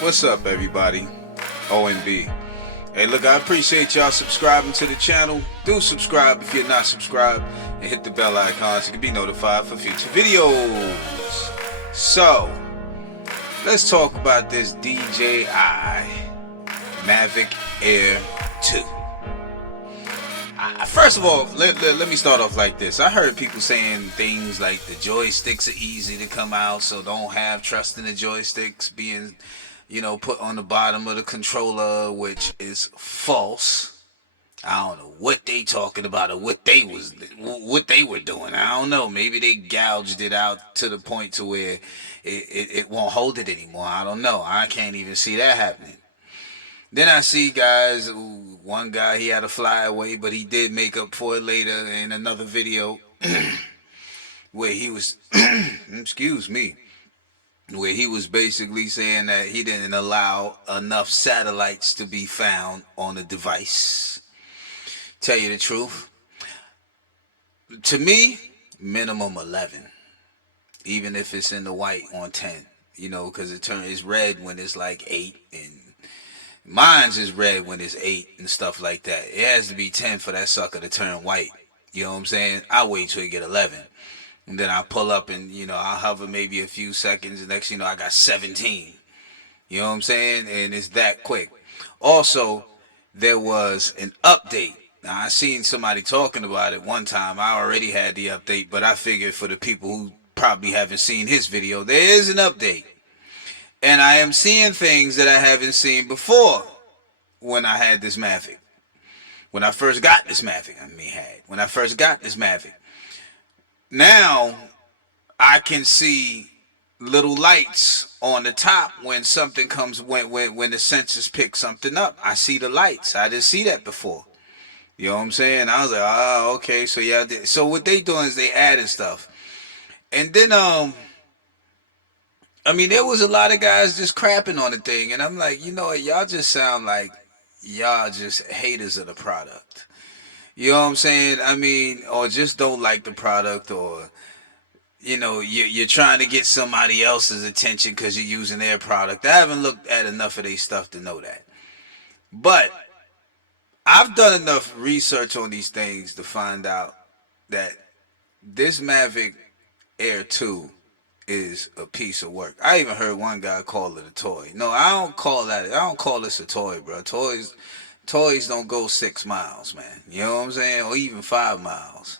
What's up, everybody? ONB. Hey, look, I appreciate y'all subscribing to the channel. Do subscribe if you're not subscribed, and hit the bell icon so you can be notified for future videos. So, let's talk about this DJI Mavic Air 2. First of all, let me start off like this. I heard people saying things like the joysticks are easy to come out, so don't have trust in the joysticks being, put on the bottom of the controller, which is false. I don't know what they talking about or what they were doing. I don't know. Maybe they gouged it out to the point to where it won't hold it anymore. I don't know. I can't even see that happening. Then I see guys, one guy, he had to fly away, but he did make up for it later in another video where he was, excuse me, where he was basically saying that he didn't allow enough satellites to be found on the device. Tell you the truth, to me, minimum 11, even if it's in the white on 10, because it's red when it's like 8, and mine's is red when it's 8 and stuff like that. It has to be 10 for that sucker to turn white. You know what I'm saying? I wait till it get 11. And then I pull up and, I'll hover maybe a few seconds. And next, I got 17. You know what I'm saying? And it's that quick. Also, there was an update. Now, I seen somebody talking about it one time. I already had the update, but I figured for the people who probably haven't seen his video, there is an update. And I am seeing things that I haven't seen before when I had this Mavic. When I first got this Mavic. When I first got this Mavic. Now, I can see little lights on the top when something comes, when the sensors pick something up. I see the lights. I didn't see that before. You know what I'm saying? I was like, oh, okay. So, yeah. So, what they doing is they adding stuff. And then, there was a lot of guys just crapping on the thing, and I'm like, you know what, y'all just sound like y'all just haters of the product. You know what I'm saying? Or just don't like the product, or, you're trying to get somebody else's attention because you're using their product. I haven't looked at enough of their stuff to know that. But I've done enough research on these things to find out that this Mavic Air 2 is a piece of work. I even heard one guy call it a toy. No, I don't call this a toy, bro. Toys don't go 6 miles, man. You know what I'm saying? Or even 5 miles.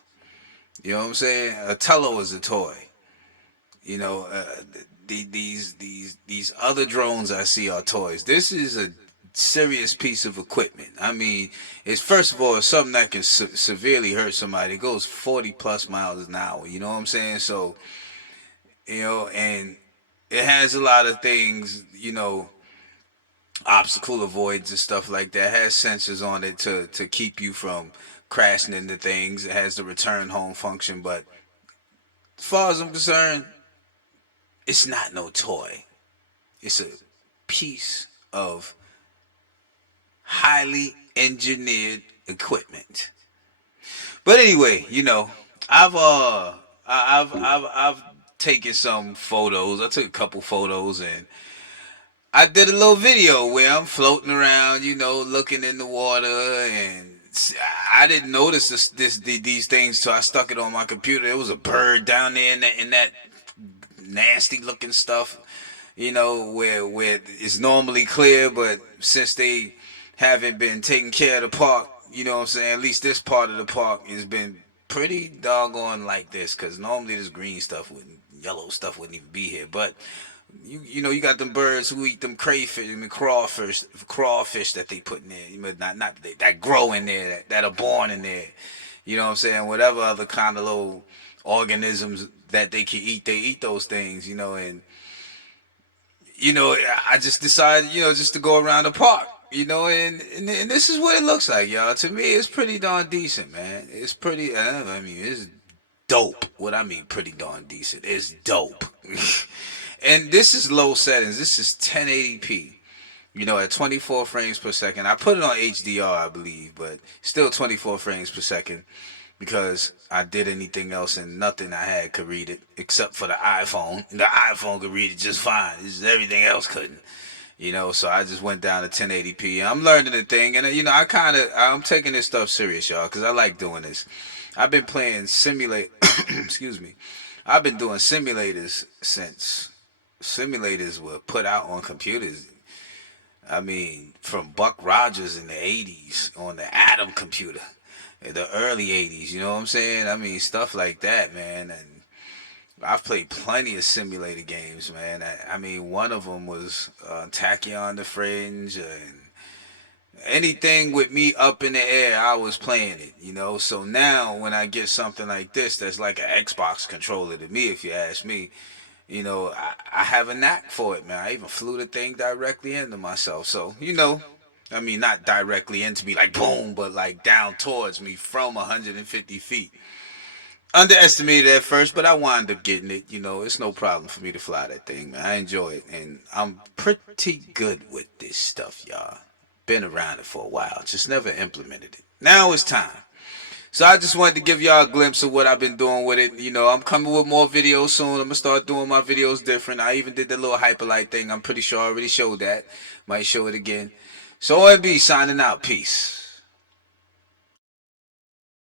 You know what I'm saying? A Tello is a toy. These other drones I see are toys. This is a serious piece of equipment. It's, first of all, it's something that can severely hurt somebody. It goes 40 plus miles an hour. You know what I'm saying? So, and it has a lot of things, obstacle avoidance and stuff like that. It has sensors on it to keep you from crashing into things. It has the return home function, but as far as I'm concerned, it's not no toy. It's a piece of highly engineered equipment. But anyway, I've taken some photos. I took a couple photos, and I did a little video where I'm floating around, looking in the water, and I didn't notice these things till I stuck it on my computer. There was a bird down there in that nasty looking stuff, where it's normally clear, but since they haven't been taking care of the park, you know what I'm saying, at least this part of the park has been pretty doggone like this, because normally this green stuff yellow stuff wouldn't even be here. But you got them birds who eat them crayfish and crawfish that they put in there, not that grow in there, that are born in there. You know what I'm saying? Whatever other kind of little organisms that they can eat, they eat those things. And I just decided, just to go around the park. And this is what it looks like, y'all. To me, it's pretty darn decent, man. It's pretty, it's dope. What I mean, pretty darn decent. It's dope. And this is low settings. This is 1080p. At 24 frames per second. I put it on HDR, I believe, but still 24 frames per second, because I did anything else and nothing I had could read it except for the iPhone. And the iPhone could read it just fine. Everything else couldn't. So I just went down to 1080p. I'm learning the thing, and I'm taking this stuff serious, y'all, because I like doing this. I've been playing simulate. Excuse me. I've been doing simulators since simulators were put out on computers. I mean, from Buck Rogers in the 80s on the Atom computer, in the early 80s, you know what I'm saying? I mean, stuff like that, man. And I've played plenty of simulator games, man. I mean, one of them was Tachyon the Fringe, and anything with me up in the air, I was playing it. So now when I get something like this, that's like an Xbox controller to me, if you ask me. I have a knack for it, man. I even flew the thing directly into myself. So, I mean, not directly into me like boom, but like down towards me from 150 feet. Underestimated at first, but I wound up getting it. It's no problem for me to fly that thing, man. I enjoy it, and I'm pretty good with this stuff, y'all. Been around it for a while, just never implemented it. Now it's time. So I just wanted to give y'all a glimpse of what I've been doing with it. I'm coming with more videos soon. I'm gonna start doing my videos different. I even did the little hyperlight thing. I'm pretty sure I already showed that. Might show it again. So OMB signing out. Peace.